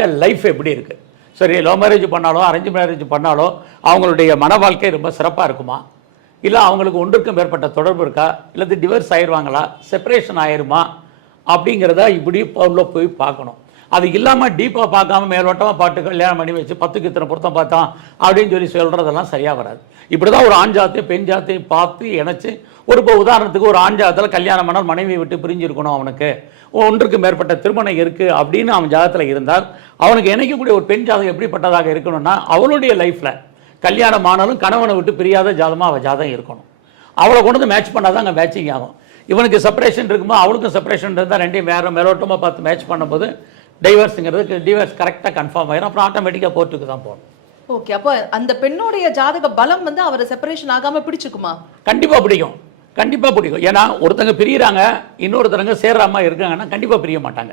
Marital life எப்படி இருக்குது, சரி லவ் மேரேஜ் பண்ணாலோ அரேஞ்ச் மேரேஜ் பண்ணாலோ அவங்களுடைய மன வாழ்க்கை ரொம்ப சிறப்பாக இருக்குமா, இல்லை அவங்களுக்கு ஒன்றுக்கும் மேற்பட்ட தொடர்பு இருக்கா, இல்லை டிவோர்ஸ் ஆயிடுவாங்களா, செப்பரேஷன் ஆயிருமா அப்படிங்கிறத இப்படி உள்ள போய் பார்க்கணும். அது இல்லாமல் டீப்பாக பார்க்காம மேலோட்டமாக பாட்டு கல்யாணம் பண்ணி வச்சு 10க்கு இத்தனை பொருத்தம் பார்த்தோம் அப்படின்னு சொல்லி சொல்கிறதெல்லாம் சரியாக வராது. இப்படி தான் ஒரு ஆண் ஜாத்தையும் பெண் ஜாத்தையும் பார்த்து இணைச்சி இப்போ உதாரணத்துக்கு ஒரு ஆண் ஜாதத்தில் கல்யாணம் பண்ணால் மனைவியை விட்டு பிரிஞ்சிருக்கணும், அவனுக்கு ஒன்றுக்கு மேற்பட்ட திருமணம் இருக்குது அப்படின்னு அவன் ஜாதத்தில் இருந்தால் அவனுக்கு இணைக்கக்கூடிய ஒரு பெண் ஜாதகம் எப்படிப்பட்டதாக இருக்கணும்னா அவளுடைய லைஃப்பில் கல்யாணம் ஆனாலும் கணவனை விட்டு பிரியாத ஜாதமாக அவள் ஜாதகம் இருக்கணும். அவளை கொண்டு வந்து மேட்ச் பண்ணால் தான் அங்கே மேட்சிங் ஆகும். இவனுக்கு செப்பரேஷன் இருக்கும்போது அவளுக்கும் செப்பரேஷன் இருந்தால் ரெண்டையும் வேறு மேலோட்டமாக பார்த்து மேட்ச் பண்ணும்போது டைவர்ஸுங்கிறது டிவோர்ஸ் கரெக்டாக கன்ஃபார்ம் ஆகிடும். அப்புறம் ஆட்டோமேட்டிக்காக கோர்ட்டுக்கு தான் போகணும். ஓகே, அப்போ அந்த பெண்ணுடைய ஜாதக பலம் வந்து அவரை செப்பரேஷன் ஆகாமல் பிடிச்சிக்குமா? கண்டிப்பாக பிடிக்கும், கண்டிப்பாக பிடிக்கும். ஏன்னா ஒருத்தங்க பிரிகிறாங்க, இன்னொருத்தரங்க சேர்றாமல் இருக்காங்கன்னா கண்டிப்பாக பிரிய மாட்டாங்க.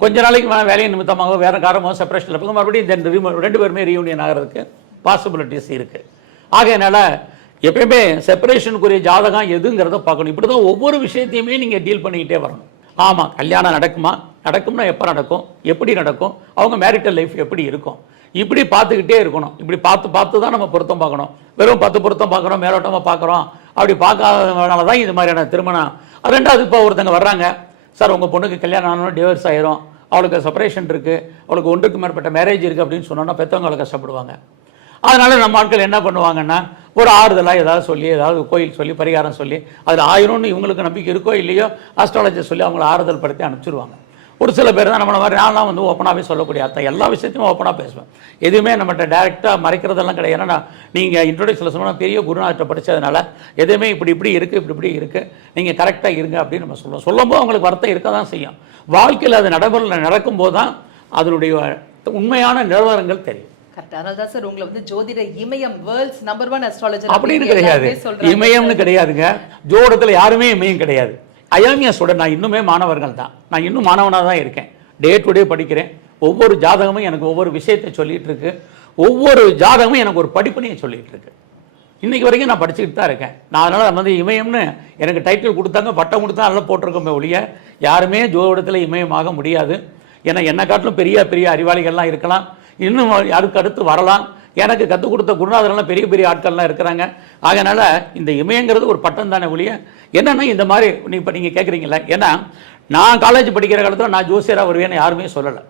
கொஞ்ச நாளைக்கு வேலையை நிமித்தமாக வேறு காரணமாக செப்பரேஷனில் இருப்பாங்க, மறுபடியும் ரெண்டு பேருமே ரீயூனியன் ஆகிறதுக்கு பாசிபிலிட்டிஸ் இருக்குது. ஆகையினால எப்பயுமே செப்பரேஷனுக்குரிய ஜாதகம் எதுங்கிறத பார்க்கணும். இப்படி தான் ஒவ்வொரு விஷயத்தையுமே நீங்கள் டீல் பண்ணிக்கிட்டே வரணும். ஆமாம், கல்யாணம் நடக்குமா, நடக்கும்னா எப்போ நடக்கும், எப்படி நடக்கும், அவங்க மேரிட்டல் லைஃப் எப்படி இருக்கும், இப்படி பார்த்துக்கிட்டே இருக்கணும். இப்படி பார்த்து தான் நம்ம பொருத்தம் பார்க்கணும். வெறும் 10 பொருத்தம் பார்க்குறோம், மேலோட்டமாக பார்க்குறோம், அப்படி பார்க்காதனால தான் இது மாதிரியான திருமணம். ரெண்டாவது இப்போ ஒருத்தங்க வர்றாங்க, சார் உங்கள் பொண்ணுக்கு கல்யாணம் ஆனாலும் டிவோர்ஸ் ஆயிரும், அவளுக்கு செப்பரேஷன் இருக்குது, அவளுக்கு ஒன்றுக்கு மேற்பட்ட மேரேஜ் இருக்குது அப்படின்னு சொன்னோன்னா பெற்றவங்களை கஷ்டப்படுவாங்க. அதனால் நம்ம ஆட்கள் என்ன பண்ணுவாங்கன்னா ஒரு ஆறுதலாக ஏதாவது சொல்லி, ஏதாவது கோயில் சொல்லி பரிகாரம் சொல்லி, அதில் ஆயிரும்னு இவங்களுக்கு நம்பிக்கை இருக்கோ இல்லையோ ஆஸ்ட்ராலஜி சொல்லி அவங்கள ஆறுதல் படுத்தி அனுப்பிச்சிடுவாங்க. ஒரு சில பேர் தான் நம்மளை மாதிரி நான்லாம் வந்து ஓப்பனாகவே சொல்லக்கூடிய அர்த்தம், எல்லா விஷயத்தையும் ஓப்பனாக பேசுவேன். எதுவுமே நம்மகிட்ட டேரெக்டாக மறைக்கிறதெல்லாம் கிடையாது. ஏன்னா நீங்கள் இன்ட்ரோடக்ஷனில் சொன்னால் பெரிய குருநாதத்தை படித்ததுனால எதுவுமே இப்படி இருக்குது, இப்படி இருக்குது, நீங்கள் கரெக்டாக இருங்க அப்படின்னு நம்ம சொல்லுவோம். சொல்லும்போது அவங்களுக்கு வருத்தம் இருக்க தான் செய்யும். வாழ்க்கையில் அது நடைமுறையில் நடக்கும்போது தான் அதனுடைய உண்மையான நிலவரங்கள் தெரியும். கரெக்டாக சார் உங்களை வந்து ஜோதிட இமயம் வேர்ல்ட்ஸ் நம்பர் 1 அஸ்ட்ராலஜர் அப்படின்னு கிடையாது, இமயம்னு கிடையாதுங்க. ஜோடத்தில் யாருமே இமயம் கிடையாது. ஐயாமியா ஸ்டூடெண்ட், நான் இன்னுமே மாணவர்கள் தான், நான் இன்னும் மாணவனாக தான் இருக்கேன். டே டு டே படிக்கிறேன். ஒவ்வொரு ஜாதகமும் எனக்கு ஒவ்வொரு விஷயத்தை சொல்லிகிட்டு இருக்கு, ஒவ்வொரு ஜாதகமும் எனக்கு ஒரு படிப்பினையை சொல்லிகிட்டு இருக்கு. இன்றைக்கி வரைக்கும் நான் படிச்சுக்கிட்டு தான் இருக்கேன். நான் அதனால் வந்து இமயம்னு எனக்கு டைட்டில் கொடுத்தாங்க, பட்டம் கொடுத்தா அதெல்லாம் போட்டிருக்கோமே ஒழிய யாருமே ஜோதிடத்தில் இமயமாக முடியாது. ஏன்னா என்னை காட்டிலும் பெரிய பெரிய அறிவாளிகள்லாம் இருக்கலாம், இன்னும் அதுக்கு அடுத்து வரலாம். எனக்கு கற்றுக் கொடுத்த குருநாதரெல்லாம் பெரிய பெரிய ஆட்கள்லாம் இருக்கிறாங்க. அதனால் இந்த இமயங்கிறது ஒரு பட்டம் தானே ஒழிய என்னென்னா இந்த மாதிரி இப்போ நீங்கள் கேட்குறீங்களா, ஏன்னா நான் காலேஜ் படிக்கிற காலத்தில் நான் ஜோசியராக வருவேன்னு யாருமே சொல்லலை.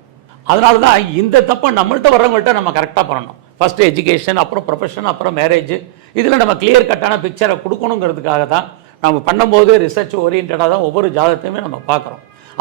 அதனால தான் இந்த தப்பை நம்மள்கிட்ட வர்றவங்கள்ட்ட நம்ம கரெக்டாக பண்ணணும். ஃபஸ்ட்டு எஜுகேஷன், அப்புறம் ப்ரொஃபஷன், அப்புறம் மேரேஜ், இதில் நம்ம கிளியர் கட்டான பிக்சரை கொடுக்கணுங்கிறதுக்காக தான் நம்ம பண்ணும்போது ரிசர்ச் ஓரியன்டாக தான் ஒவ்வொரு ஜாதகத்தையுமே நம்ம பார்க்குறோம்.